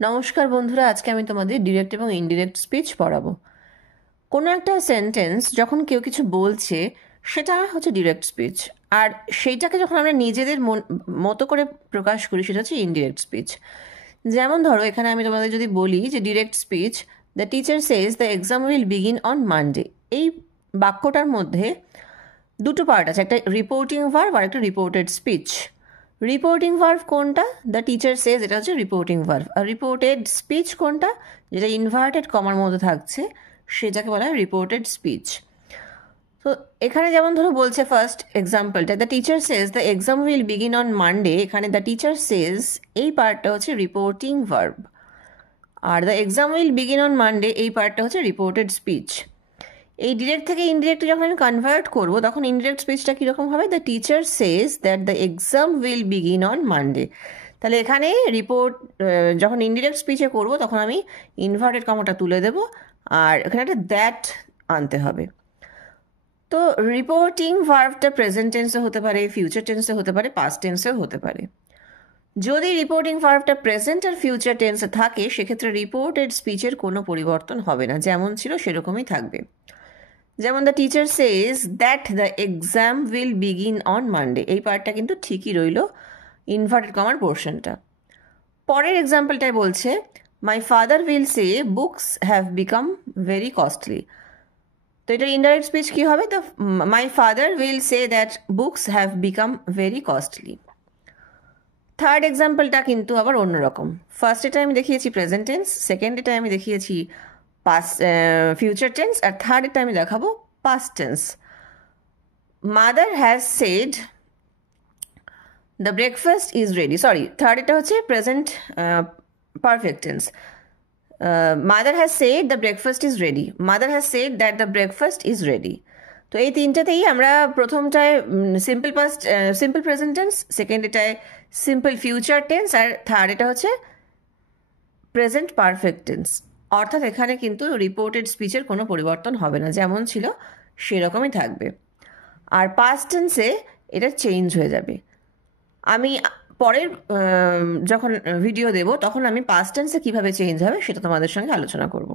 নমস্কার বন্ধুরা, আজকে আমি তোমাদের ডিরেক্ট এবং ইনডিরেক্ট স্পিচ পড়াবো। কোনো একটা সেন্টেন্স যখন কেউ কিছু বলছে সেটা হচ্ছে ডিরেক্ট স্পিচ, আর সেইটাকে যখন আমরা নিজেদের মতো করে প্রকাশ করি সেটা হচ্ছে ইনডিরেক্ট স্পিচ। যেমন ধরো, এখানে আমি তোমাদের যদি বলি যে direct speech, the teacher says the exam will begin on Monday, এই বাক্যটার মধ্যে দুটো পার্ট আছে, একটা রিপোর্টিং ভার্ব আর একটা রিপোর্টেড স্পিচ। রিপোর্টিং ভার্ব কোনটা? দ্য টিচার সেজ, এটা হচ্ছে রিপোর্টিং ভার্ব। আর রিপোর্টেড স্পিচ কোনটা? যেটা ইনভার্টেড কমার মধ্যে থাকছে সেটাকে বলা হয় রিপোর্টেড স্পিচ। তো এখানে যেমন ধরো বলছে ফার্স্ট এক্সাম্পলটা, the teacher says the exam will begin on Monday, এখানে দ্য টিচার সেজ এই পার্টটা হচ্ছে রিপোর্টিং ভার্ব, আর the exam will begin on Monday এই পার্টটা হচ্ছে রিপোর্টেড স্পিচ। এই ডিরেক্ট থেকে ইনডিরেক্টে যখন আমি কনভার্ট করবো তখন ইনডিরেক্ট স্পিচটা কীরকম হবে? The teacher says that the exam will begin on Monday. তাহলে এখানে রিপোর্ট যখন ইনডিরেক্ট স্পিচে করবো তখন আমি ইনভার্টেড কমাটা তুলে দেবো, আর এখানে একটা দ্যাট আনতে হবে। তো রিপোর্টিং ভার্বটা প্রেজেন্ট টেন্সে হতে পারে, ফিউচার টেন্সে হতে পারে, পাস্ট টেন্সেও হতে পারে। যদি রিপোর্টিং ভার্বটা প্রেজেন্ট আর ফিউচার টেন্সে থাকে সেক্ষেত্রে রিপোর্টেড স্পিচের কোনো পরিবর্তন হবে না, যেমন ছিল সেরকমই থাকবে। যেমন the teacher says that the exam will begin on Monday, এই পার্টটা কিন্তু ঠিকই রইল, ইনভার্টেড কমার পোর্শনটা। পরের এক্সাম্পলটাই বলছে my father will say books have become very costly, তো এটা ইনডাইরেক্ট স্পিচ কী হবে? The my father will say that books have become very costly. Third এক্সাম্পলটা কিন্তু আবার অন্যরকম। ফার্স্ট এটা আমি দেখিয়েছি প্রেজেন্ট টেন্স, সেকেন্ড এটা আমি দেখিয়েছি পাস্ট ফিউচার টেন্স, আর থার্ড এটা আমি দেখাবো past tense. Mother has said the breakfast is ready, sorry third এটা হচ্ছে present perfect tense. Mother has said the breakfast is ready, mother has said that the breakfast is ready. তো এই তিনটাতেই আমরা প্রথমটায় simple past simple present tense, second এটায় simple future tense, আর third এটা হচ্ছে প্রেজেন্ট পারফেক্ট টেন্স। অর্থাৎ এখানে কিন্তু রিপোর্টেড স্পিচের কোনো পরিবর্তন হবে না, যেমন ছিল সেরকমই থাকবে। আর পাস্ট টেন্সে এটা চেঞ্জ হয়ে যাবে। আমি পরের যখন ভিডিও দেব তখন আমি পাস্ট টেন্সে কীভাবে চেঞ্জ হবে সেটা তোমাদের সঙ্গে আলোচনা করব।